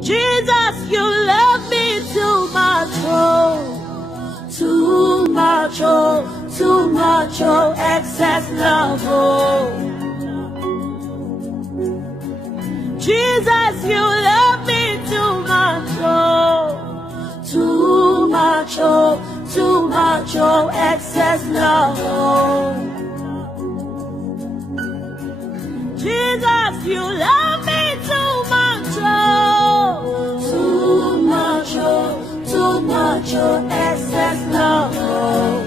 Jesus, you love me too much, oh, too much, oh, too much, oh, excess love, oh. Jesus, you love me too much, oh, too much, oh, too much, oh, excess love, oh. Jesus, you love me too much, oh, too much, oh, too much, oh, excess love, oh.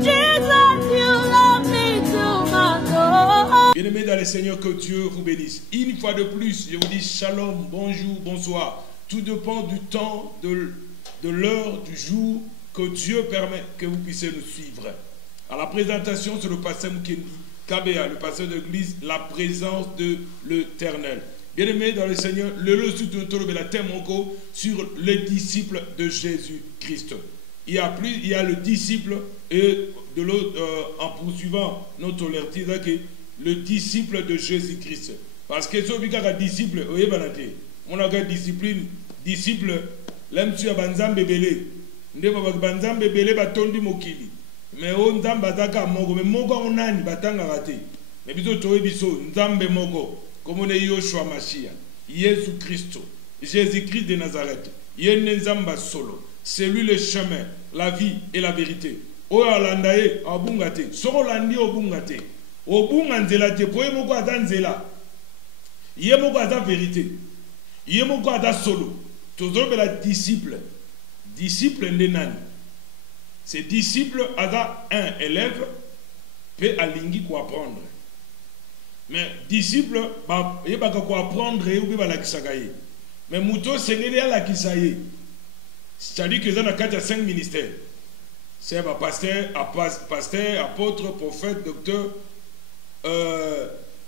Jesus, you love me too much, oh. Bien-aimés dans le Seigneur, que Dieu vous bénisse. Une fois de plus, je vous dis shalom, bonjour, bonsoir. Tout dépend du temps, de l'heure, du jour que Dieu permet que vous puissiez nous suivre. À la présentation, c'est le pasteur Mukendi Kabea, le pasteur de l'église, la présence de l'Éternel. Bien-aimés dans le Seigneur, le leçon de la thème encore sur les disciples de Jésus-Christ. Il y a le disciple et de l'autre, en poursuivant notre lecture, le disciple de Jésus-Christ. Parce que ce qui est disciple, on a une discipline, disciple, l'homme sur Banzam Bébélé. Banzam Bébélé batondi mokili. Mais on nzamba zaka moko mais moko on nani batanga raté mais biso towe biso nzambe moko comme on est Yoshua Machia Jésus Christ Jésus-Christ de Nazareth yene nzamba solo c'est lui le chemin la vie et la vérité o alandaye abungate soko landi obungate obunga nzela te poye moko atanzela ye moko ata vérité ye moko ata solo tozobe la disciple ndenani. Ces disciples, un élève, peut alingi quoi apprendre. Mais disciple, il va quoi apprendre et il va la kisagaye. Mais Mouto, c'est la kisaye. C'est-à-dire que dans le 5 ministères. C'est pasteur, apôtre, prophète, docteur,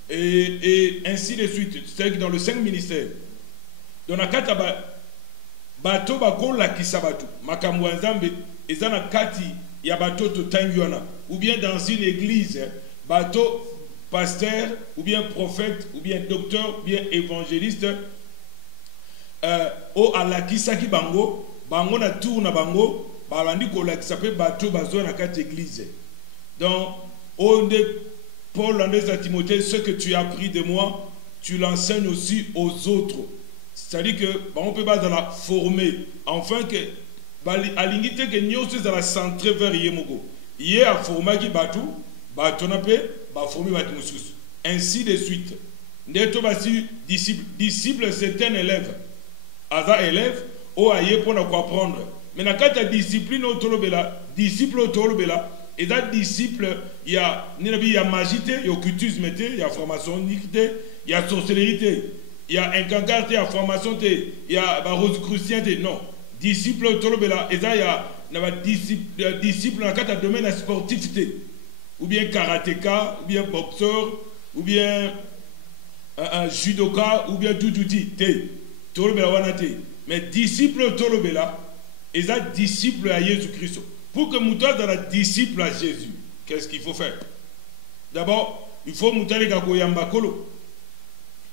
et ainsi de suite. C'est-à-dire que dans le 5 ministères, dans le 4 bateau, la kisabatu, makamouanzambe. Et ça, il y a bateau de Tanguana, ou bien dans une église, bateau pasteur, ou bien prophète, ou bien docteur, ou bien évangéliste, au alakisaki bango, bango na tourna bango, balandi kola qui s'appelle bateau bazo na quatre églises. Donc, on est Paul en à Timothée, ce que tu as appris de moi, tu l'enseignes aussi aux autres. C'est-à-dire que on peut pas la former, enfin que alingite que nyoso za la centre vers yemoko yé a forma ki batu batona pe ba former batu mususu ainsi de suite ndeto basi disciple c'est un élève aza élève o aye pour na quoi apprendre mais na kata discipline otolobela disciple otolobela et da disciple il y a magité il y a occultisme il y a formation il y a sorcellerie il y a incantation il y a formation il y a rosicrucien non. Disciple tolobela ezaya na disciple dans le domaine sportif ou bien karatéka ou bien boxeur ou bien judoka ou bien doudouti tolobela wanate mais disciple tolobela eza disciple à Jésus-Christ pour que mouta dans la disciple à Jésus qu'est-ce qu'il faut faire d'abord il faut moutali kakoyamba kolo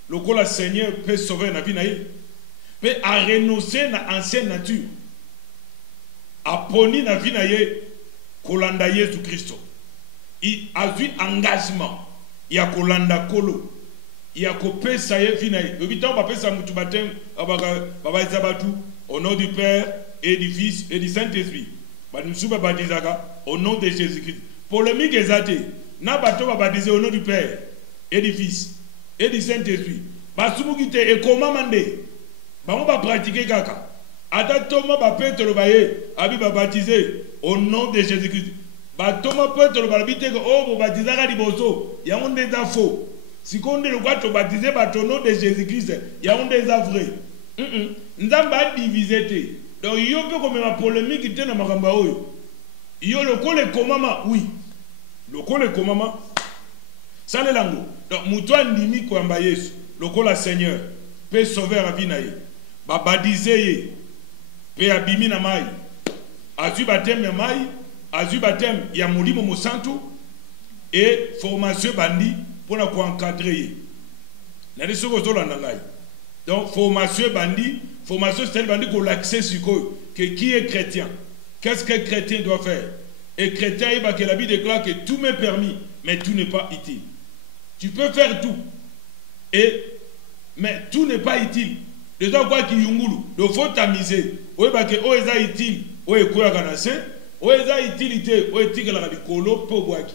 lokola Seigneur peut sauver na vie na ye mais à renoncer à l'ancienne nature. À poni na vie na ye kolanda Jésus Christ. Il a eu engagement. Il y a kolanda kolo. Il y a kopé ça ye vie na ye. Le bitan va faire ça mutu baptême baba zabatu au nom du Père et du Fils et du Saint-Esprit. Ba nous ba baptisaga au nom de Jésus-Christ. Polémique exacte. Na bato ba baptiser au nom du Père et du Fils et du Saint-Esprit. Ba sumukite et comment mandé. On va pratiquer kaka. Adatoma ba Petro baye abi ba baptiser au nom de Jésus-Christ. Ba Thomas Petro ba bité ko o ba baptiser ka liboso. Ya on des faux. Si qu'on le quoi te baptiser ba au nom de Jésus-Christ, ya on des vrai. Nzamba diviser te. Donc yo peut comme ma polémique te na makamba oyo. Yo le ko le komama oui. Le ko le komama. Ça le lango. Donc muto ndimi ko amba Yesu. Le ko la Seigneur peut sauver la vie na ye. Babadize pe abimi na mai azu baptême ya mai azu baptême ya molimo mosantu et formation bandi pour la encadrer Donc, formation bandi, formation c'est bandi qu'on l'accès sur quoi? Qui est chrétien? Qu'est-ce qu'un chrétien doit faire? Et chrétien, que la Bible déclare que tout m'est permis, mais tout n'est pas utile. Tu peux faire tout, mais tout n'est pas utile. De quoi qui yungulu, il faut tamiser. Oui, parce que o est utile, o est quoi ganasser, o est utilité, o est tigre la bicolo pour boaki.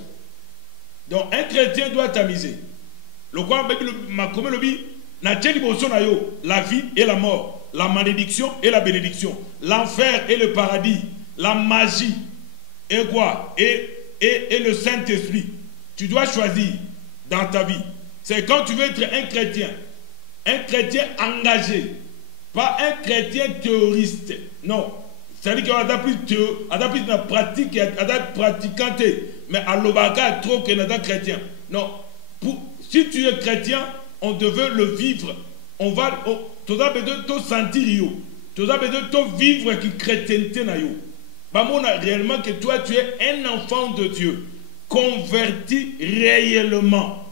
Donc un chrétien doit tamiser. Le quoi, ma comme le bi, na tcheli boson ayo, la vie et la mort, la malédiction et la bénédiction, l'enfer et le paradis, la magie et quoi, et le Saint-Esprit. Tu dois choisir dans ta vie. C'est quand tu veux être un chrétien engagé, pas un chrétien théoriste. Non. C'est-à-dire qu'il y a plus de pratique, il y a pratiquant, mais à l'obaka, trop qu'il y a chrétien. Non. Si tu es chrétien, on devait le vivre. Tu dois te sentir, tu dois te vivre qui chrétienté. Réellement que toi, tu es un enfant de Dieu, converti réellement.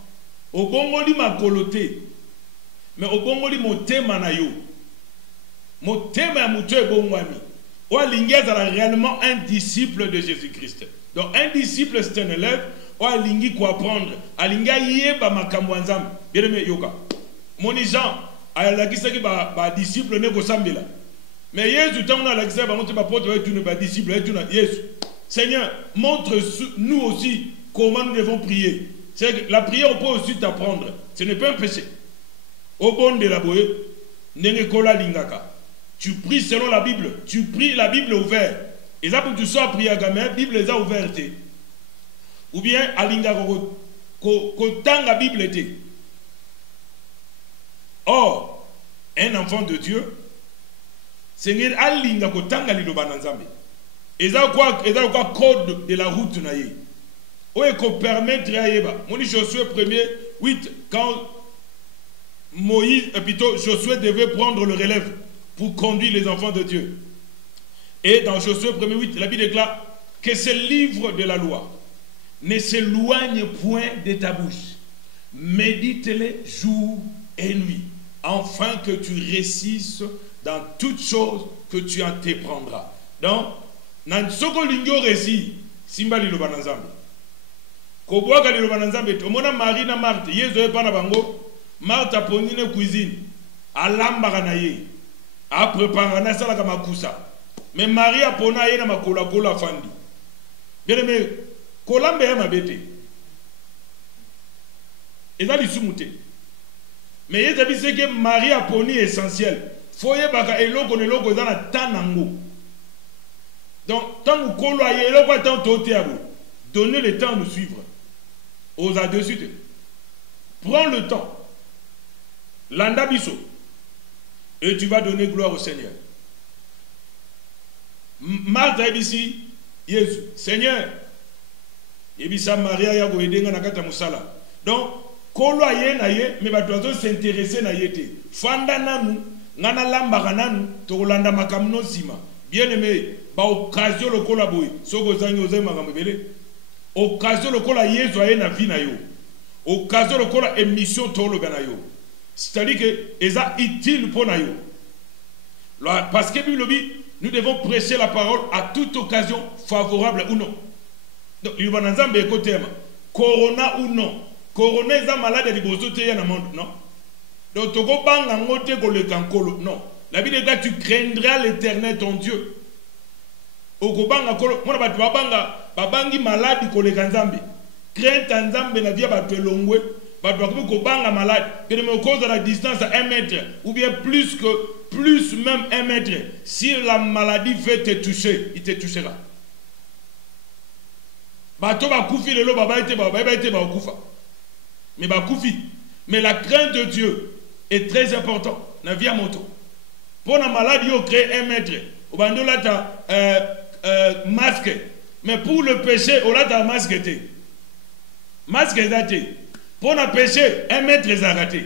Au bon ma coloté, mais au bon mon thème nayo, mon thème à moutou et bon wami. Ou alingé réellement un disciple de Jésus-Christ. Donc un disciple c'est un élève. Ou alingi quoi apprendre. Alinga yeba makamwanzam. Bien aimé yoka. Mon Jean a la qui ba disciple ne go sambela. Mais Jésus tant on a la qui ba monte ba porte tu ne ba disciple tu na Jésus. Seigneur, montre nous aussi comment nous devons prier. C'est la prière on peut aussi t'apprendre. Ce n'est pas un péché. Au bon de la boue, nengekola lingaka. Tu pries selon la Bible. Tu pries la Bible ouverte. Et ça pour tu sois prier à gamin, la Bible est ouverte. Ou bien à lingaka ko la Bible était. Or, un enfant de Dieu, c'est à lingaka ko tanga liloba nanzambe. Et ça quoi code de la route naïe. Ou est qu'on permet de yeba. Mon Josué 1er 8 quand Moïse, plutôt Josué devait prendre le relève pour conduire les enfants de Dieu. Et dans Josué 1er 8, la Bible déclare que ce livre de la loi ne s'éloigne point de ta bouche. Médite-les jour et nuit, afin que tu réussisses dans toutes choses que tu entreprendras. Donc, dans ce que tu réussis, simba li loba nanzambe. Koboaka li loba nanzambe, tomona Marie na Marthe, Yesu e pana bango. Marthe a poni une cuisine, a lambara na ye, a préparé na sala kama kusa. Mais Marie a poni ye na makola kola fandi. Bien aimé, kolambe ya mabete. Et ça li sumute. Mais ye tabi c'est que Marie a poni essentiel. Foye baka eloko ne loko za na tanango. Donc tant que kolo aye eloko tant tote abo. Donnez le temps de suivre. Aux à-dessus. Prends le temps. Landa biso. Et tu vas donner gloire au Seigneur. Marthe a dit Jésus, Seigneur, Yebisa Maria ya go edenga na kata musala. Donc, kolo aye na ye, mais ba doit s'intéresser na yete. Fanda nanu, ngana lamba nanu, to landa makamno sima. Bien aimé, ba occasion le kola boy, soko zanyo zema ngambele. Occasion le kola Yesu aye na vie na yo. Occasion le kola émission tolo bana yo. C'est-à-dire que c'est utile pour nous. Parce que nous devons prêcher la parole à toute occasion, favorable ou non. Donc, il va nous dire côté corona ou non. Corona est malade de bosoté dans le monde, non. Donc, tu vas non. La Bible dit que tu craindras l'Éternel ton Dieu. Okobanga kolo, moi ba tu banga, babangi malade ko le kanzambe. Crainte nzambe na via ba tu longwe. Malade, que me cause de la distance à 1 mètre, ou bien plus même 1 mètre. Si la maladie veut te toucher, il te touchera. Mais la crainte de Dieu est très importante. Pour la maladie, il crée 1 mètre. Masque. Mais pour le péché, on a masque. Masque est daté. Pour ne péché, 1 mètre est arrêté.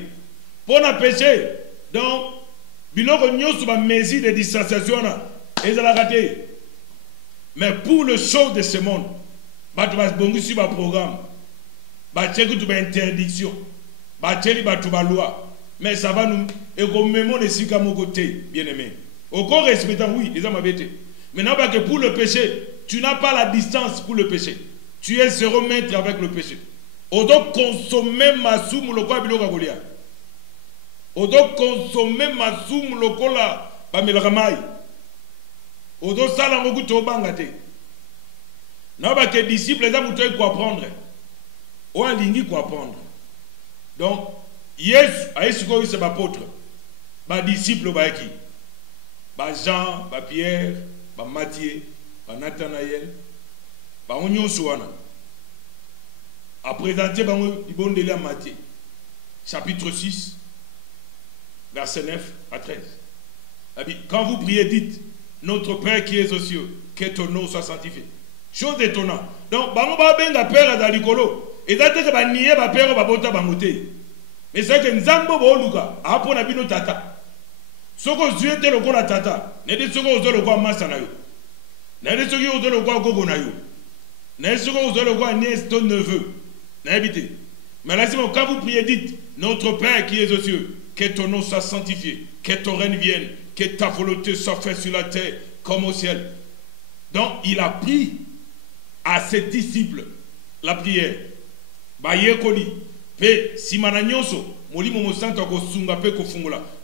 Pour ne péché, donc, biloko nyosu ba mesure de distanciation est arrêté. Mais pour le show de ce monde, bah tu vas bongi sur un programme, bah tu as une interdiction, bah tu as une loi. Mais ça va nous... Et comme même on est si comme côté, bien aimé. Au corps respectant, oui, les hommes avaient été. Maintenant, que pour le péché, tu n'as pas la distance pour le péché. Tu es 0 mètre avec le péché. Odo consommer ma soum le quoi biloka golia. Odo consommer ma soum le kola ba melramai. Odo sala ngoku to bangate. Na ba que disciples les amu to quoi apprendre. O alingi quoi apprendre. Donc Yesu aïsiko c'est ba apôtre. Ba disciple ba qui? Ba Jean, ba Pierre, ba Matthieu, ba Nathanaël, ba onyo suana. A présenté à Matthieu, chapitre 6, verset 9 à 13. Quand vous priez, dites, notre Père qui est aux cieux, que ton nom soit sanctifié. Chose étonnante. Donc, Bangoba Benga Père à Dalikolo, et d'ailleurs que Banié va Père va bota Bangote. Mais c'est que Nzambo Boluka, a pour Nabino Tata. Soko Zuete le Kola Tata, n'est ce que le Kwa Masanayo. N'est ce que le Kwa Gogonayo. N'est ce que le Kwa Niès ton neveu. Mais là, quand vous priez, dites, notre Père qui est aux cieux, que ton nom soit sanctifié, que ton règne vienne, que ta volonté soit faite sur la terre comme au ciel. Donc, il a pris à ses disciples la prière.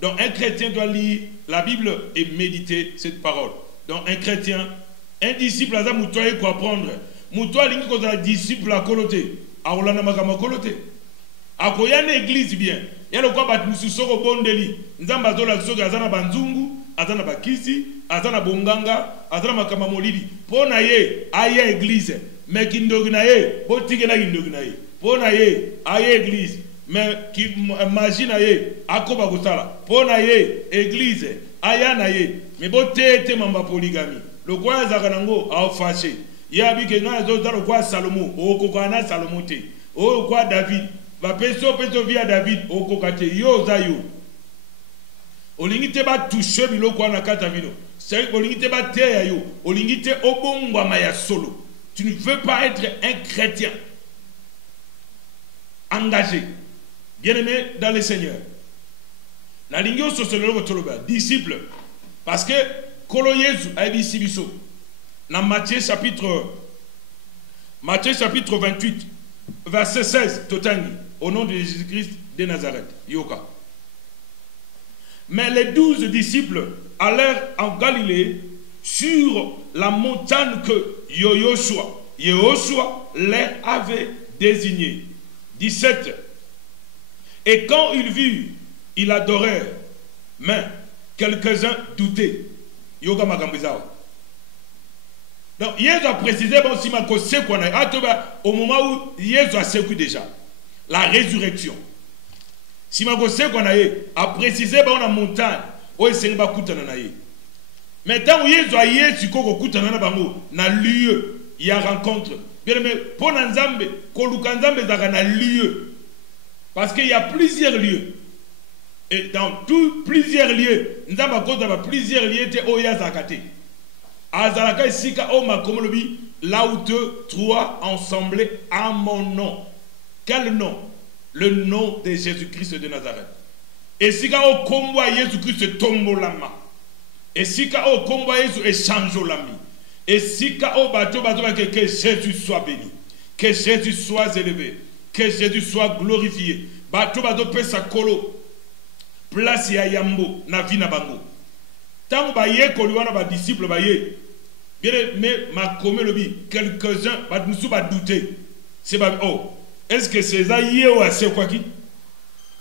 Donc, un chrétien doit lire la Bible et méditer cette parole. Donc, un chrétien, un disciple, il faut apprendre. Il faut un disciple à coloter. Aolana makama kolote. Akoyane église bien. Yalo kwa bat mususoko bondeli. Nzamba zola soga azana banzungu, azana bakisi, azana bonganga, azana makama molidi. Pona ye aye église. Mais kindogi na ye, botike na kindogi na ye. Pona ye aye église. Mais qui imagine ye akoba kosala. Pona ye église aya na ye. Mais botete mamba polygamie. Le kwa zakanango a fâché. Yabi ke na zo zalo kwa Salomo o kokana Salomo te o kwa David ba peso via David o kokate yo za yo olingite ba toucher biloko na kata vino c'est olingite ba te ya yo olingite obongwa maya solo. Tu ne veux pas être un chrétien engagé bien-aimé dans le Seigneur na lingio sosolo toloba disciple parce que kolo Yesu ayebisi biso. Dans Matthieu chapitre 28, verset 16, Totangi, au nom de Jésus-Christ de Nazareth, Yoka. Mais les 12 disciples allèrent en Galilée sur la montagne que Yehoshua les avait désignée. 17. Et quand ils virent, ils adorèrent, mais quelques-uns doutaient. Yoka Magambizawa. Donc, Jésus a précisé, bon, si ma cause c'est qu'on a, au moment où Jésus a sécu déjà, la résurrection. Si ma cause c'est qu'on a précisé, bon, la montagne, où il s'est pas coûté na ye. Maintenant, Jésus a Jésus ko coûté na bango, na lieu, il y a rencontre. Bien mais pour Nzambe, koluka Nzambe zaka na lieu. Parce qu'il y a plusieurs lieux. Et dans plusieurs lieux, Nzamba ko dans plusieurs lieux te oya zakate. Azalaka sika o makomolobi là où deux, trois ensemblés à mon nom. Quel nom? Le nom de Jésus-Christ de Nazareth. Et sika o kombo Jésus-Christ tombo lama. Et sika o kombo Jésus échange lami. Et sika o bato que Jésus soit béni. Que Jésus soit élevé. Que Jésus soit glorifié. Bato pesa kolo. Place ya yambo na vina bango. Tant ba ye koliwana ba disciple ba ye. Bien mais ma komelobi quelques-uns ba musu ba douter. C'est ba oh. Est-ce que c'est ça yé ou c'est quoi qui?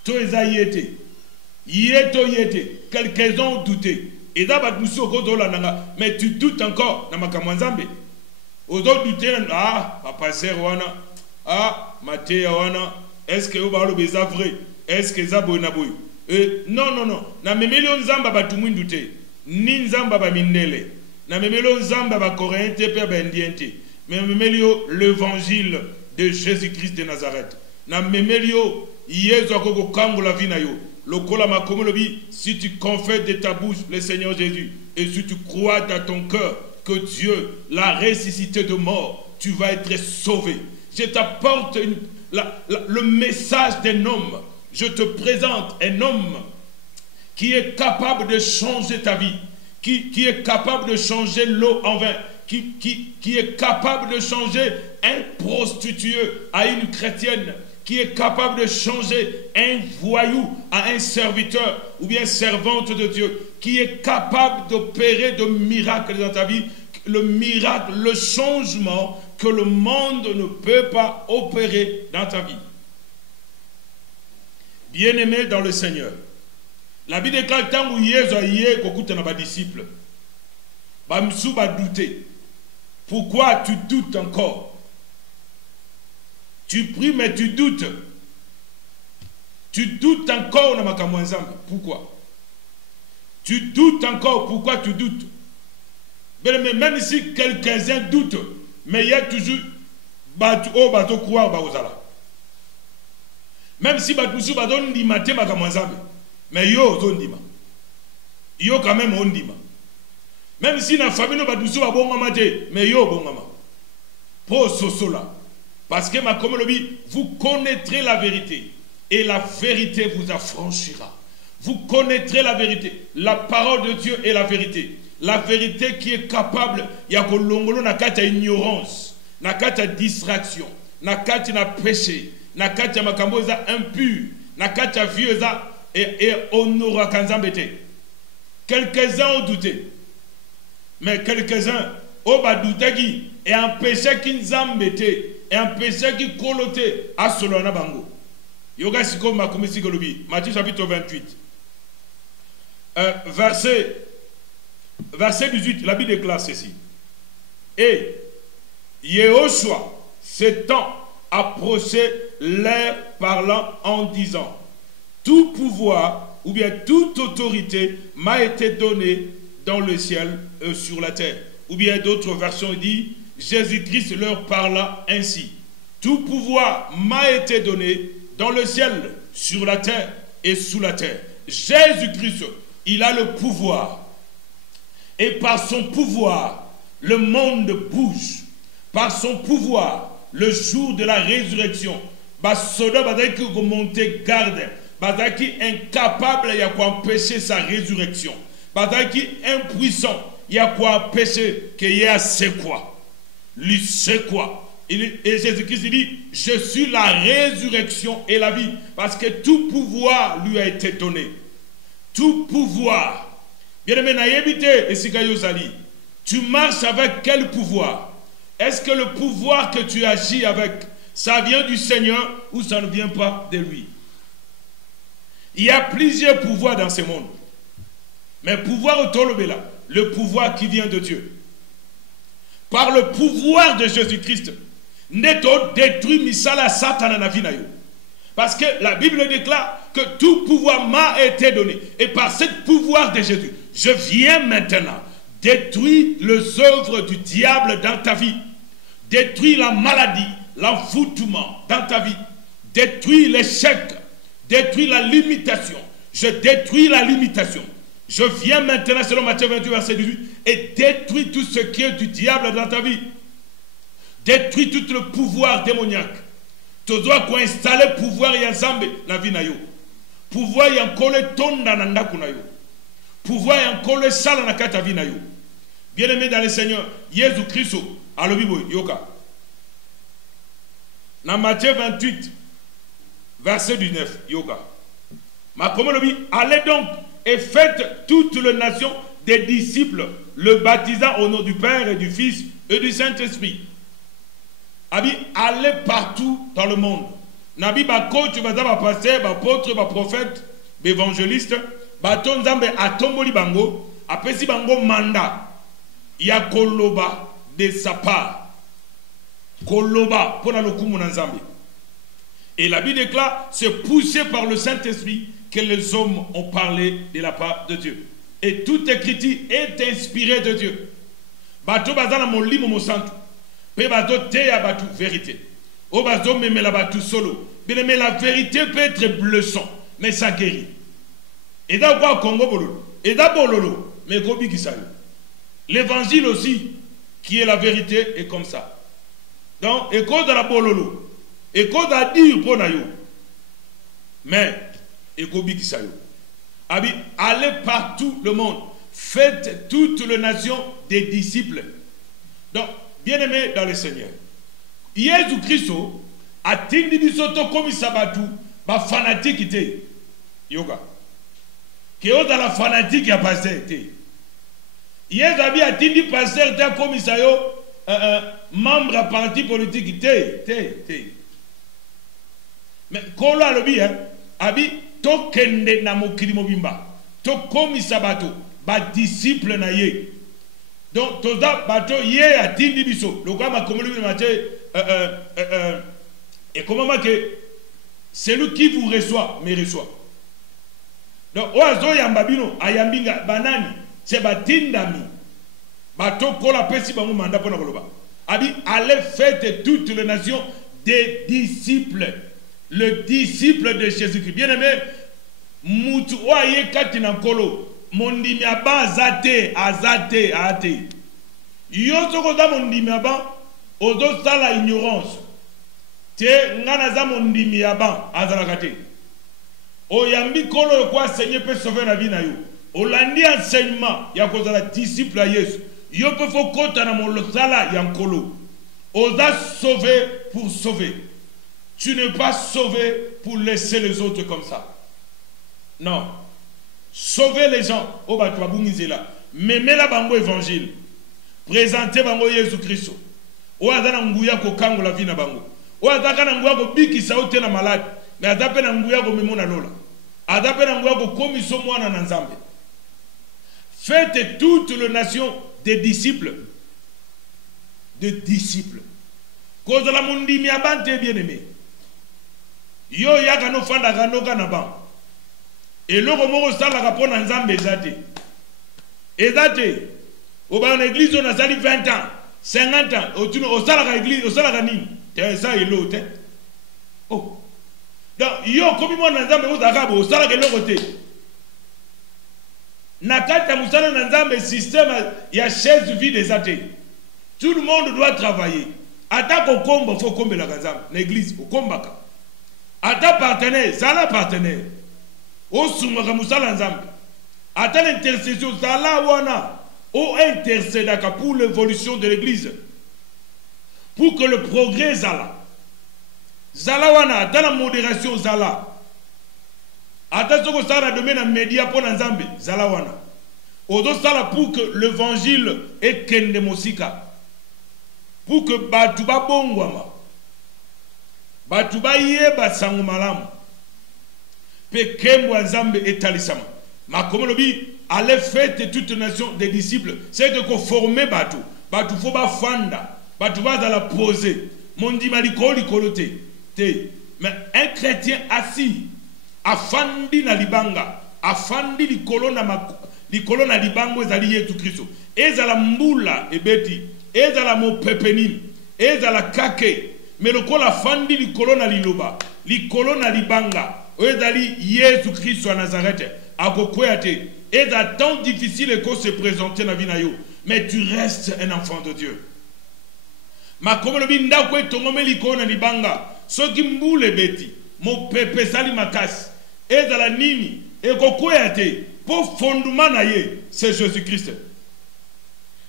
To eza yete. Yeto yete. Quelques-uns ont douté. Et là ba musu ko la nanga mais tu doutes encore na makamwanzambe. Ozo douter ah papa ser wana. Ah Matthieu wana. Est-ce que ba lo beza vrai? Est-ce que ça bona boy? Non. Na memelo nzamba batumwindu te. Ni nzamba ba mindele. Na memelo nzamba ba coréen te pe ba indien te. Mais memelio l'évangile de Jésus-Christ de Nazareth. Na memelio yezo akoko kangola vina yo. Lokola makomolobi si tu confesses de ta bouche le Seigneur Jésus et si tu crois dans ton cœur que Dieu l'a ressuscité de mort, tu vas être sauvé. Je t'apporte le message d'un homme. je te présente un homme qui est capable de changer ta vie, qui est capable de changer l'eau en vin, qui est capable de changer un prostitué à une chrétienne, qui est capable de changer un voyou à un serviteur ou bien servante de Dieu, qui est capable d'opérer de miracles dans ta vie, le miracle, le changement que le monde ne peut pas opérer dans ta vie. Bien-aimé dans le Seigneur, la Bible déclare tant où Jésus a yé kokuta na ba disciple, ba msu ba douter. Pourquoi tu doutes encore? Tu pries mais tu doutes. Tu doutes encore na makambo nzambe. Pourquoi? Tu doutes encore. Pourquoi tu doutes? Mais même si quelques-uns doutent, mais il y a toujours bateau croire baozala. Même si bateau sou bateau ndima te makambo nzambe, mais yo zo ndima. Yo quand même on ndima. Même si na famille no badusu ba bongama te, mais yo bongama. Po sosola. Parce que ma comme lobby, vous connaîtrez la vérité et la vérité vous affranchira. Vous connaîtrez la vérité. La parole de Dieu est la vérité. La vérité qui est capable, il y a kolongolo na kata ignorance, na kata distraction, na kata na péché, na kata makambo za impur, na kata vieux za et honora kanzambete. Quelques-uns ont douté. Mais quelques-uns ont douté et un péché qui nous embêtait, et un péché qui colotait à Solana Bango. Yoga Siko Makomisi Golobi, Matthieu chapitre 28, verset 18, la Bible déclare ceci. Et Yehoshua s'étant approché, leur parlant en disant, tout pouvoir ou bien toute autorité m'a été donnée dans le ciel et sur la terre. Ou bien d'autres versions disent, Jésus-Christ leur parla ainsi. Tout pouvoir m'a été donné dans le ciel, sur la terre et sous la terre. Jésus-Christ, il a le pouvoir. Et par son pouvoir, le monde bouge. Par son pouvoir, le jour de la résurrection, Basoda Badaki monter garde. Badaki incapable, il y a quoi empêcher sa résurrection. Badaki impuissant, il y a quoi empêcher qu'il y a c'est quoi. Lui c'est quoi. Et Jésus-Christ dit, je suis la résurrection et la vie. Parce que tout pouvoir lui a été donné. Tout pouvoir. Bien aimé, tu marches avec quel pouvoir? Est-ce que le pouvoir que tu agis avec, ça vient du Seigneur ou ça ne vient pas de lui? Il y a plusieurs pouvoirs dans ce monde. Mais pouvoir au Tolobela, le pouvoir qui vient de Dieu. Par le pouvoir de Jésus-Christ, Neto détruit Misala Satan na vinayo. Parce que la Bible déclare que tout pouvoir m'a été donné. Et par ce pouvoir de Jésus, je viens maintenant détruire les œuvres du diable dans ta vie. Détruire la maladie, l'envoûtement dans ta vie. Détruire l'échec. Détruire la limitation. Je détruis la limitation. Je viens maintenant, selon Matthieu 28, verset 18, et détruis tout ce qui est du diable dans ta vie. Détruis tout le pouvoir démoniaque. Tu dois installer le pouvoir Yazambe na vie na yo. Pouvoir yankole tonda na ndaku na yo. Pouvoir yankole sala na kata vie na yo. Bien-aimé dans le Seigneur, Jésus Christ, alobibo yoka. Dans Matthieu 28, verset 19, yoka. Ma communauté, allez donc et faites toutes les nations des disciples, le baptisant au nom du Père et du Fils et du Saint-Esprit. Allez partout dans le monde. Nabi ba coach, ba pasteur, ba apôtre, ba prophète, ba évangéliste, ba tonzambe atomboli bango, apesi bango manda. Ya koloba de sa part. Koloba pour le kumu nzambe. Et la Bible déclare, c'est poussé par le Saint-Esprit que les hommes ont parlé de la part de Dieu. Et toute écriture est inspirée de Dieu. Bato bazana mon limo mo santo. Pe bato te ya batu vérité. O bato me la batu solo. Bien mais la vérité peut être blessant, mais ça guérit. Et d'abord Congo bololo. Et d'abord lolo, mais kobi kisayo. L'évangile aussi, qui est la vérité, est comme ça. Donc, et cause de la bololo. Et cause à dire pour nayo. Mais et Kobikisayo. Abi, allez partout le monde. Faites toutes les nations des disciples. Donc, bien-aimés dans le Seigneur, Jésus Christ a tindi bisoto comme sabatu, ba fanatique te. Yoga. Que dans la fanatique ya pasteur te. Jésus a tindi pasteur te comme sayo membre à parti politique te. Mais quand on lobby abi to kende na mokili mobimba. To comme sabato ba disciple na ye. Donc toza bato ye a tindi biso. Le quoi ma comme lui m'a et comment que celui qui vous reçoit me reçoit. Donc oazo yambabino ayambinga banani c'est batindami. Bato kola pesi bango manda pona koloba. Abi allez faites toutes les nations des disciples. Le disciple de Jésus-Christ. Bien-aimé, mutu oye katina kolo mondimi aba azate. Yo soko za mondimi aba ozo sala ignorance. Te ngana za mondimi aba azalaka te. Oyambi kolo kwa enseigner peut sauver la vie na yo. Olandi enseignement ya kozala disciple à Yesu. Yo peut faut kota na mon sala ya nkolo. Oza sauver pour sauver. Tu n'es pas sauvé pour laisser les autres comme ça. Non. Sauver les gens. Oh bah tu vas bouniser là. Mémé la bango évangile. Présenter bango Jésus Christ. Oh azana nguya ko kango la vie na bango. Oh azaka nguya ko biki sauté na malade. Mais azape na nguya ko memona lola. Azape na nguya ko komiso mwana na nzambe. Faites toutes les nations des disciples. Des disciples. Cause la mundi mi abante bien aimé. Yo yaka no fanda kanoka na ban. Et loko moko sala kapona nzambe ezate. Ezate. Oba na église on a sali 20 ans, 50 ans, au sala ka église, au sala ka nini. Te ça elo te. Oh. Donc yo komi mo na nzambe uzaka bo sala ke loko te. Nakata musala na nzambe système ya chaise vide ezate. Tout le monde doit travailler. Ata ko komba faut kombe la nzambe na église ko kombaka. Ata partenaire, zala partenaire. O sumaka musala nzambe. Ata l'intercession zala wana o intercédaka pour l'évolution de l'église. Pour que le progrès zala. Zala wana ata la modération zala. Ata soko sala domaine na média pour nzambe zala wana. Odo sala pour que l'évangile est kende mosika. Pour que batu ba bongwama. Batu ba yeba sangu malamu. Pe kembo nzambe etalisama. Ma comme lobi allez faites toute nation des disciples. C'est que ko former batu. Batu fo ba fanda. Batu ba za la poser. Mondi malikoli kolote. Te. Mais un chrétien assis afandi na libanga, afandi likolo na libango ezali Yesu Kristo. Ezala mbula ebeti, ezala mopepeni, ezala kake. Mais le kola fandi likolo na liloba, likolo na libanga, ezali Yesu Christ à Nazareth, akokwete. Ezala tant difficile que se présenter na vina yo, mais tu restes un enfant de Dieu. Ma comme le binda kwe tongome likolo na libanga, soki mbule beti, mo pepe sali makasi, ezala nini, ekokwete, pour fondement na ye, c'est Jésus-Christ.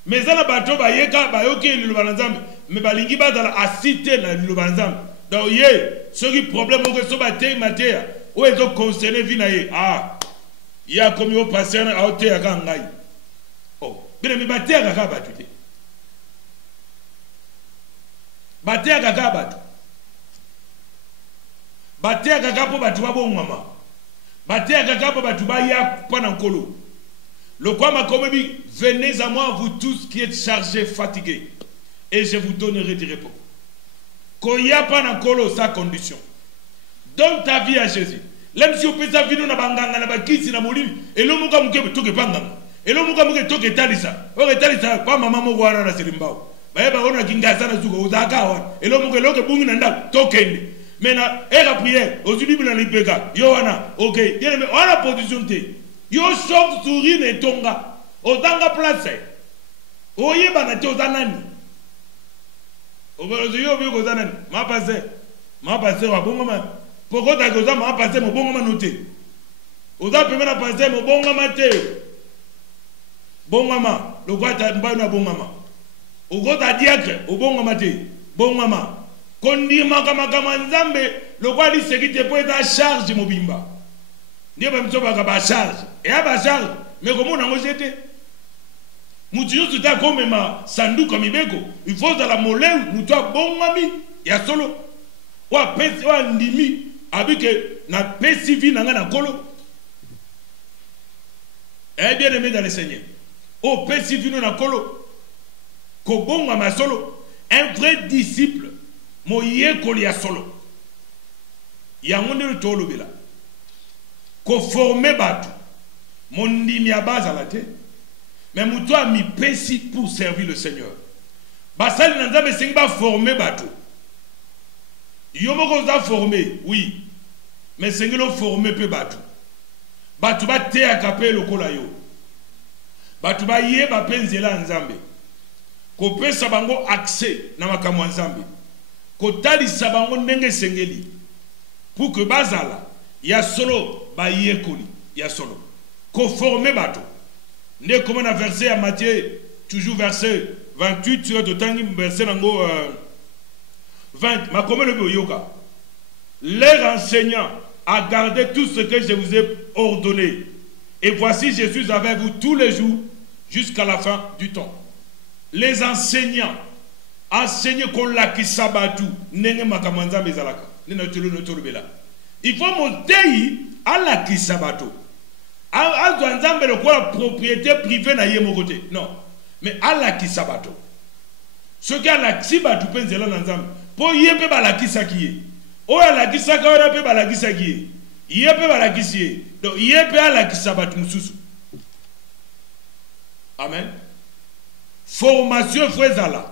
Mais zana bato ba yeka ba yoki liloba nzambe, mais balingi bazala asite na liloba nzambe. Donc ye, ce qui problème que so ba te matea, o ezo concerner vina ye. Ah, ya komi o passer a ote ya ngai. Oh, bine mi batea kaka batu te. Batea kaka batu. Batea kaka po batu ba bongwama. Batea kaka po batu ba ya pana nkolo. Le quoi m'a comme dit, venez à moi vous tous qui êtes chargés, fatigués, et je vous donnerai du repos. Quand il n'y a pas d'encolo, sa condition. Donne ta vie à Jésus. Même si on peut s'affinir na banganga na bakisi na molimi, et l'homme comme que toke banganga, et l'homme comme que toke talisa, o talisa pas maman mo wana na selimbao. Ba ba ona kinga sana zuko uzaka wana, et l'homme que loke bungi na nda tokende. Maintenant, et la prière, au Bible na libeka, yo wana, OK, bien mais on a position te. Yo choc souris ne tonga. Ozanga place. Oye bana te ozanani. Oberozo yo bi kozanani. Ma passé wa bongo ma. Poko ta koza ma passé mo bongo ma noté. Oza pemena pasteur mo bongama te. Bongama, le quoi ta mbana bongama. Ogota diacre, obongama te. Bongama. Kondima kama nzambe, le quoi dit c'est qui te peut être charge mobimba. Ndiye ba mtoba ka ba charge. Et à ba charge, mais comment on a jeté? Mutiyo tuta comme ma sandu comme ibeko. Il faut dans la moleu, mutoa bongami ya solo. Wa pesi wa ndimi abike na pesi vi na ngana kolo. Eh bien aimé dans le Seigneur. Oh pesi vi na kolo. Ko bongama solo. Un vrai disciple moye kolia solo. Ya ngonde le tolo bela. Ko former batu. Mon ndimi ya base à la tête. Mais moutoua mi pesi pour servir le Seigneur. Basali nanzambe sengi ba former batu. Yomoko za former, oui. Mais sengi lo former pe batu. Batu ba te akape lokola yo. Batu ba ye ba penzela nzambe. Ko pesa bango accès na makamwa nzambe. Ko tali sabango ndenge sengeli. Pour que bazala ya solo ba ye koli, ya solo. Ko former batu. Né comme un verset à Matthieu, toujours verset 28, sur le temps, verset 20. Ma comme le yoga. Leur enseignant a gardé tout ce que je vous ai ordonné. Et voici, je suis avec vous tous les jours jusqu'à la fin du temps. Les enseignants, enseignent qu'on l'a qui sabatu, n'enge makamanza mezalaka. Il faut monter à la qui sabatu. Nzambe le quoi propriété privée na yemo côté non mais ala ki sabato ce qui ala ki sabato penzela na nzambe po yebe bala ki sakiye o ala ki sakara pe bala ki sakiye yebe bala ki siye donc yebe ala ki sabato mususu amen formation frezala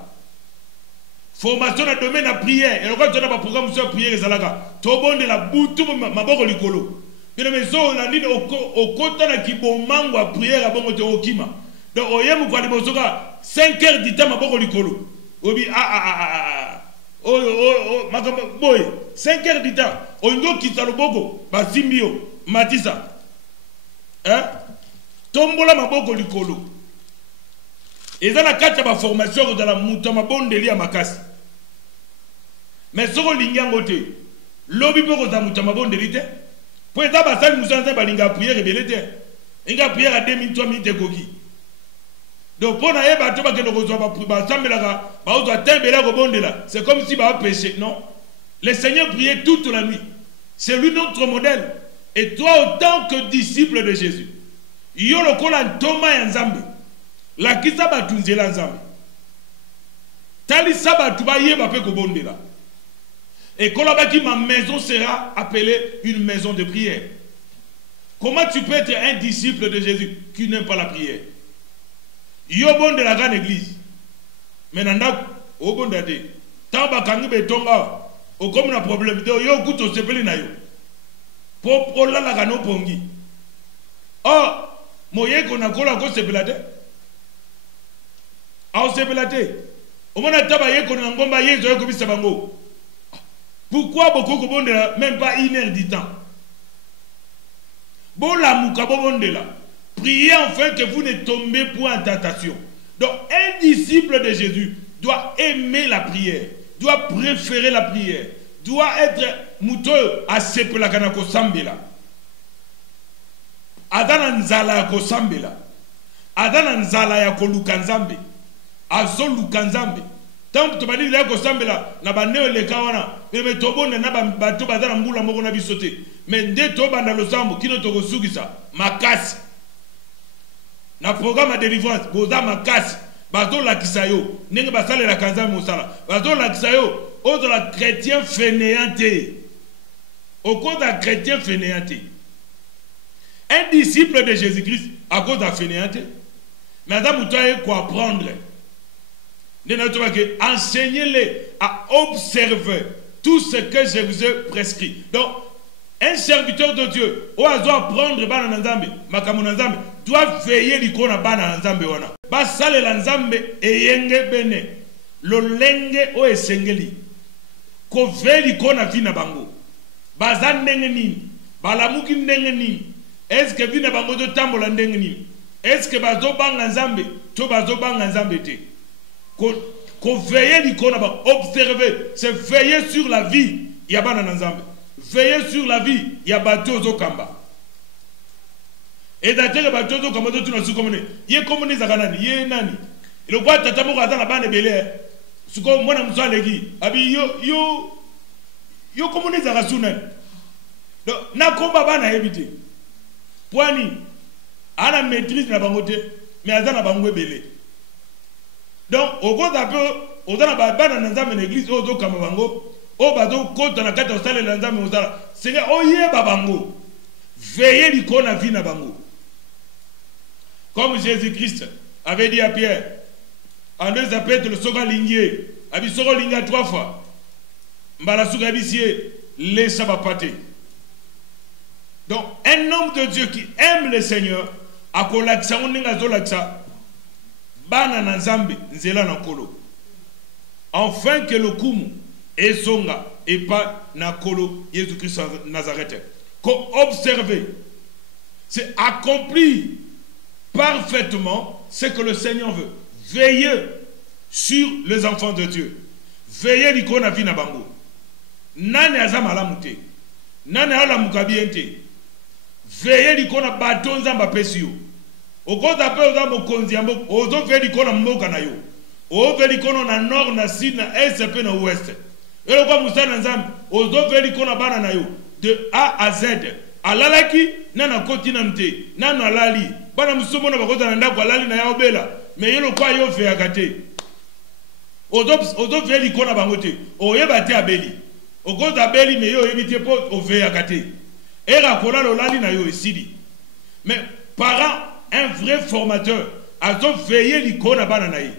formation na domaine na prière et quand on a pas programme sur prière ezalaka to bonde la butu maboko likolo. Bien mais ça on a dit au côté na kibomango à prière à bongo te okima. Donc oyemu kwa libosoka 5 heures du temps maboko likolo. Obi makamba boy 5 heures du temps ondo kitaloboko basimbio matisa. Hein? Tombola maboko likolo. Eza na kati ba formation de la muta mabondeli ya makasi. Mais soko lingango te. Lobi poko za muta mabondeli te. Pour ça, basali musanze balinga prière rebelete. Inga prière à 2 minutes 3 minutes koki. Donc pour na yeba to ba ke ko zo ba sambelaka ba ozo tembela ko bondela. C'est comme si ba péché, non? Le Seigneur priait toute la nuit. C'est lui notre modèle. Et toi autant que disciple de Jésus. Yo lokola ntoma ya nzambe. La kisa ba tunzela nzambe. Tali sabatu ba yeba pe ko bondela. Et quand ma maison sera appelée une maison de prière. Comment tu peux être un disciple de Jésus qui n'aime pas la prière? Yo bon de la grande église. Mais nanda au bon date. Tant bakangi betonga au comme un problème de yo kuto sepeli na yo. Pour la la gano pongi. Oh moye ko na kola ko sepelate. Au sepelate. Au mona taba ye ko na ngomba yezo yo ko bisabango. Pourquoi beaucoup de monde même pas 1 heure du temps? Bon la mouka bon de là. Priez enfin que vous ne tombez point en tentation. Donc un disciple de Jésus doit aimer la prière, doit préférer la prière, doit être mouto à sepela kanako sambela. Adana nzala ko sambela. Adana nzala ya ko lukanzambe. Azo lukanzambe. Tant que tu dis là que sambela na ba neo le kawana mais tobonde na ba bato bazana mbula moko na bisote mais nde to banda lo sambo kino to kosugisa makasi na programme de délivrance boza makasi bato la kisayo nenge basale la kanza mosala bato la kisayo autre la chrétien fainéanté au cause d'un chrétien fainéanté un disciple de Jésus-Christ à cause d'un fainéanté madame tu as quoi apprendre. Enseignez-les à observer tout ce que je vous ai prescrit. Donc, un serviteur de Dieu, au hasard prendre bana nzambe, makamu nzambe, doit veiller l'icône bana nzambe wana. Basale la nzambe eyenge bene, lo lenge o esengeli. Ko ve l'icône fina bango. Bazan ndenge nini, balamuki ndenge nini, Est-ce que vina bango to tambola ndenge nini? Est-ce que bazo banga nzambe to bazo banga nzambe te? Ko veiller likona ba observer, c'est veiller sur la vie ya bana nzambe. Veiller sur la vie ya bato zo kamba. Et d'ailleurs bato zo kamba to tuna su komone. Ye komone zakanani, ye nani? Le quoi tata moko ata na bana belé. Suko mwana mzalegi abi yo komone zakasuna. Donc na komba bana éviter. Poani ana maîtrise na bangote mais azana bangwe belé. Donc au go d'appel ozana bana na nzambe na église ozo kama bango o bazo kota na kata osale na nzambe ozala c'est oyeba bango veiller likona vie na bango. Comme Jésus-Christ avait dit à Pierre en 2 Apôtres le soga lingier abisoro linga 3 fois mbala suka bisie les sabapate. Donc un homme de Dieu qui aime le Seigneur akolaksa oninga zolaksa bana na nzambe nzela na kolo afin que le kumu ezonga et pas na kolo Jésus-Christ Nazareth. Qu'on observe, c'est accomplir parfaitement ce que le Seigneur veut. Veillez sur les enfants de Dieu. Veillez l'icône à vie na bango. Nane azama la mute. Nane ala mukabiente. Veillez l'icône à baton zamba pesio. Au compte d'appel aux âmes konziambo, aux autres veillez l'icône à mboka na yo. Au veillez l'icône na nord, na sud, na est, na ouest. Et le quoi moussa na zam, aux autres veillez l'icône à bana na yo. De A à Z. Alalaki, nana kontinamte, nana lali. Bana musomo na bakota na ndako lali na ya obela. Mais yelo kwa yo fe akate. Odo fe likona bangote. Oyeba te abeli. Ogo abeli mais yo ebite po o fe akate. Era kola lo lali na yo esidi. Mais parent, un vrai formateur, a to veiller likona bana na ye.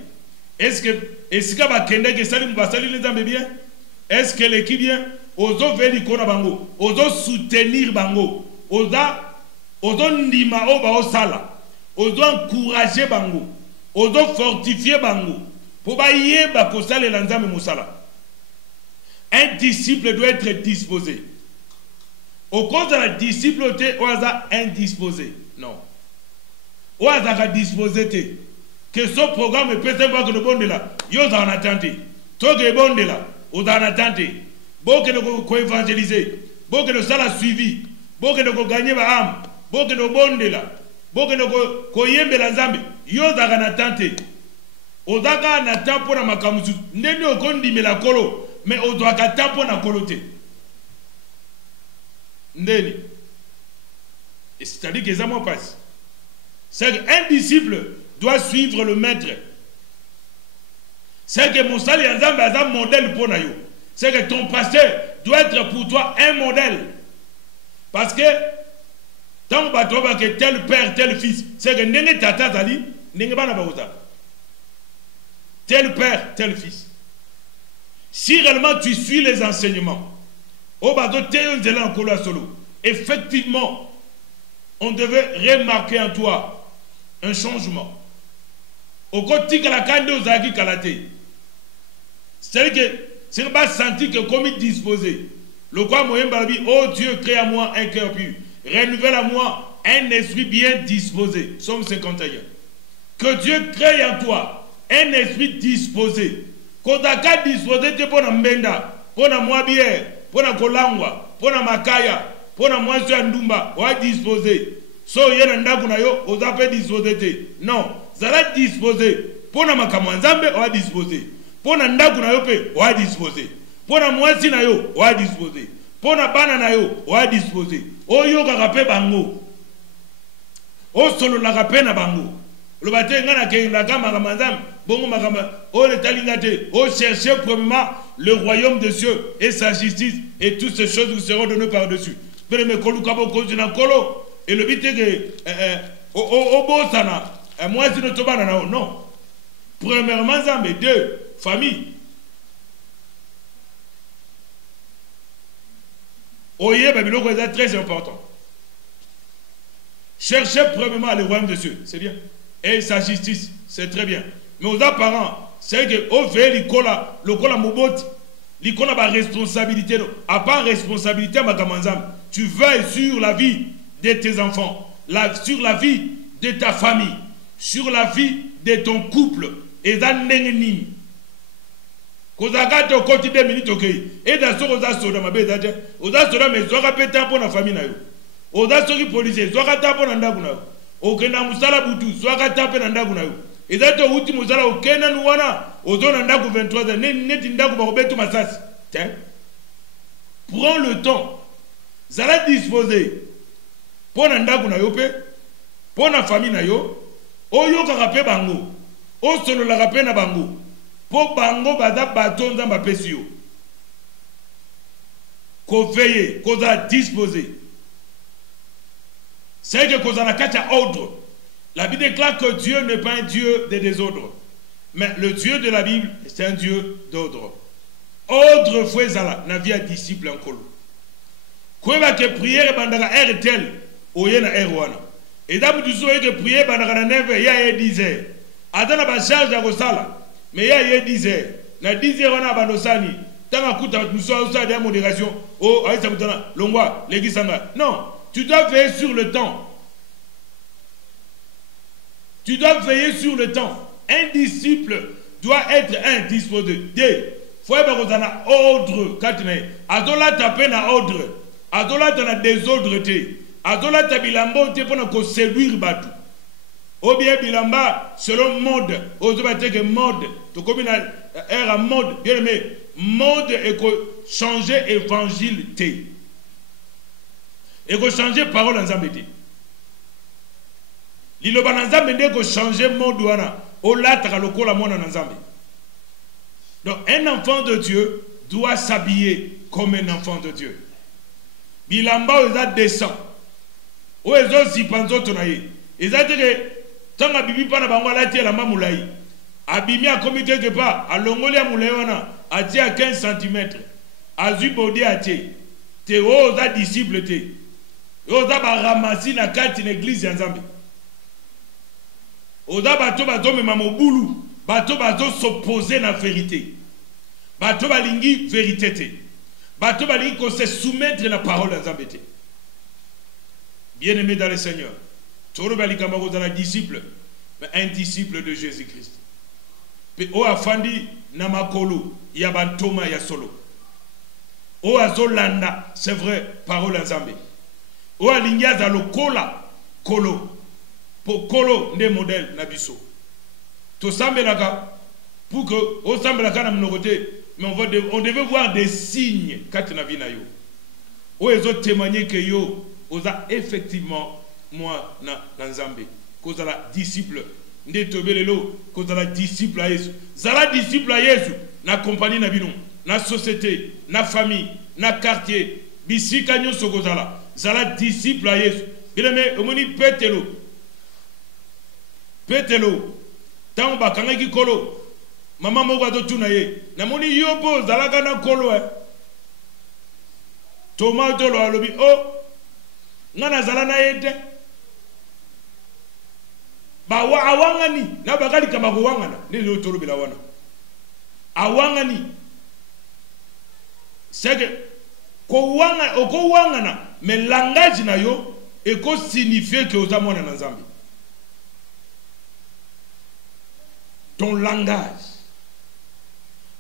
Est-ce que ba kende ke sali mbasali les ambe bien? Est-ce que l'équipe bien? Ozo veiller likona bango, ozo soutenir bango, ozo ndima o ba osala. Ozo encourager bango. Ozo fortifier bango. Pour bailler ba kosale lanzame musala. Un disciple doit être disposé. Au cause de la disciple, on a indisposé. Non. On a disposé. Que ce programme peut être que le bon de là. Yo en attente. Toi que le bon de là. On en attente. Bon que nous évangéliser. Bon que nous ça suivi. Bon que nous gagner ma âme. Bon que nous bon de là. Bon que nous koyembe la zambe. Yo en attente. On a en attente pour la makamusu. N'est-ce qu'on dit mais la colo. Mais on doit attendre pour la coloté. C'est-à-dire que ça m'en passe. C'est qu'un disciple doit suivre le maître. C'est que mon sali est un modèle pour nous. C'est que ton pasteur doit être pour toi un modèle. Parce que tant que tel père, tel fils, c'est que n'est tata tali, n'est pas tel père, tel fils. Si réellement tu suis les enseignements, effectivement, on devait remarquer en toi un changement. Au côté de la canne de Zaki Kalate, c'est-à-dire que c'est pas senti que comme il disposait, le quoi moyen balabi, oh Dieu, crée à moi un cœur pur, renouvelle à moi un esprit bien disposé. Somme 51. Que Dieu crée en toi un esprit disposé. Quand tu as disposé, tu es mbenda, pour la moabière, pour la kolangwa, pour la makaya, pour la moisson ndumba, on a disposé. So yena ndaku na yo, on a pas disposé. Non, ça a disposé. Pour la makamwanzambe, on a disposé. Pour la ndaku na yo pe, on a disposé. Pour la moisson na yo, on a disposé. Pour la banana na yo, on a disposé. O yo kakape bango. O solo la kape na bango. Le bâtiment ngana ke ngaka makamwanzambe. Bon, on est aligné, on cherche premièrement le royaume de Dieu et sa justice, et toutes ces choses vous seront données par-dessus. Et le but est que, au Bosana, moi, c'est notre banana, non. Premièrement, Zambé, 2, famille. Oye, Babylone, c'est très important. Cherchez premièrement le royaume de Dieu, c'est bien. Et sa justice, c'est très bien. Mais aux parents, c'est que au fait l'ikola moboti, l'ikola ba responsabilité, à part responsabilité ma kamanzam, tu veilles sur la vie de tes enfants, sur la vie de ta famille, sur la vie de ton couple. Et ça n'est kozaka to koti 2 minutes okei et dans ce oza soda mabe zate oza soda mais zoka peta pour la famille na yo oza soki policier zoka ta pour ndako na yo okenda musala butu zoka ta pe ndako na yo et zate uti musala okenda nuwana ozona ndako 23 neti ndako ba kobetu masasi tiens prends le temps zala disposer pour ndako na yo pe pour na famille na yo oyo kaka pe bango o solo la pe na bango po bango bada bato nzamba pesi yo ko veiller koza disposer c'est que koza na kati ordre. La Bible déclare que Dieu n'est pas un Dieu de désordre, mais le Dieu de la Bible c'est un Dieu d'ordre. Ordre fouezala na via disciple enkolo ko ba ke prière bandaka RTL oye na R1 et d'abord du soye que prière bandaka na 9 ya 10 heures atana ba charge ya kosala. Mais il y a 10 heures. Na 10 heures, on a abandonné. Tant à coup, nous sommes en modération. Oh, aïe, ça me donne. Longwa, l'église sanga. Non, tu dois veiller sur le temps. Tu dois veiller sur le temps. Un disciple doit être un disposé. Deux, faut être dans ordre. Adola tape na ordre. Adola na désordre. Adola tabilambo te pour séduire batu. Ou bien bilamba selon mode. Ozoba teke mode. To comme era mode, bien aimé, mode et que changer évangile té. Et que changer parole en zambé. Liloba en zambé que changer mode wana. O la taka lokola mona en zambé. Donc un enfant de Dieu doit s'habiller comme un enfant de Dieu. Bilamba oza descend. O ezo zipanzo tonaye. Eza teke tanga bibi pana bango la tie la mamulai. Abimi a commis quelque part, à l'ongoli à Mouléona, à 15 cm, à Zubodi à te oza disciple te, oza ba ramasi na kati l'église en Zambie. Oza bato me mamobulu, bato s'opposer na vérité. Bato balingi vérité te. Bato balingi qu'on se soumettre la parole en Zambie te. Bien-aimé dans le Seigneur, toro balikamba oza la disciple, mais un disciple de Jésus-Christ. Pe o afandi na makolo ya bantoma ya solo o azolanda c'est vrai parole nzambe o alingia za lokola kolo po kolo nde modèle na biso to sambelaka pour que o sambelaka na mnokote mais on devait voir des signes kati na vina yo o ezo témoigner que yo oza effectivement moi na nzambe koza la disciple nde tobelelo kozala disciple à Yesu zala disciple à Yesu na compagnie na bino na société na famille na quartier bisika nyonso kozala zala disciple à Yesu bileme omoni petelo tango bakangaki kolo mama moko atotuna ye namoni yo mpo ozalaka na kolo Thomas tolo alobi o nga nazala na ye te awangani na bakali kama kuwangana nilo tolo bila wana awangani c'est que ko wangana mais langage na yo et ko signifier que oza mwana na Nzambe. Ton langage,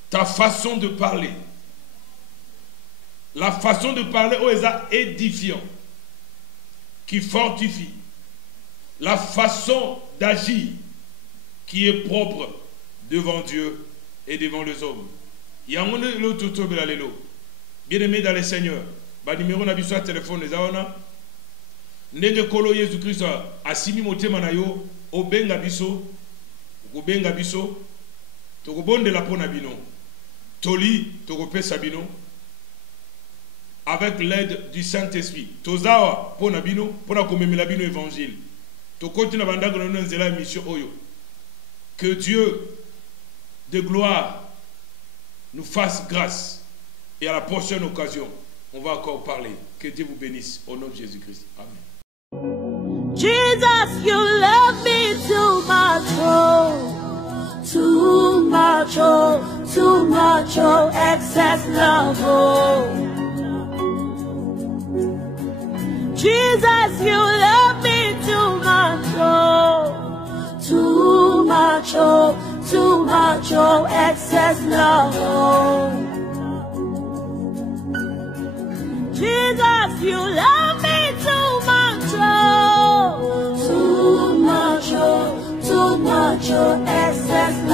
ta façon de parler, la façon de parler est édifiant, qui fortifie, la façon d'agir qui est propre devant Dieu et devant les hommes. Bien-aimé dans le Seigneur, ba numéro na biso téléphone les aona ndenge kolo Jésus Christ asimi motema na yo obenga biso tokobondela pona bino toli tokopesa bino avec l'aide du Saint-Esprit tozawa pona bino pona komemela bino évangile tokoti na bandako na nzela mission oyo. Que Dieu de gloire nous fasse grâce et à la prochaine occasion on va encore parler. Que Dieu vous bénisse au nom de Jésus-Christ. Amen. Jesus, you love me too much, oh, too much, oh, too much, oh, excess love, oh. Jesus, you love me too much, oh, too much, oh, too much, oh, excess love, oh. Jesus, you love me too much, oh, too much, oh, excess love.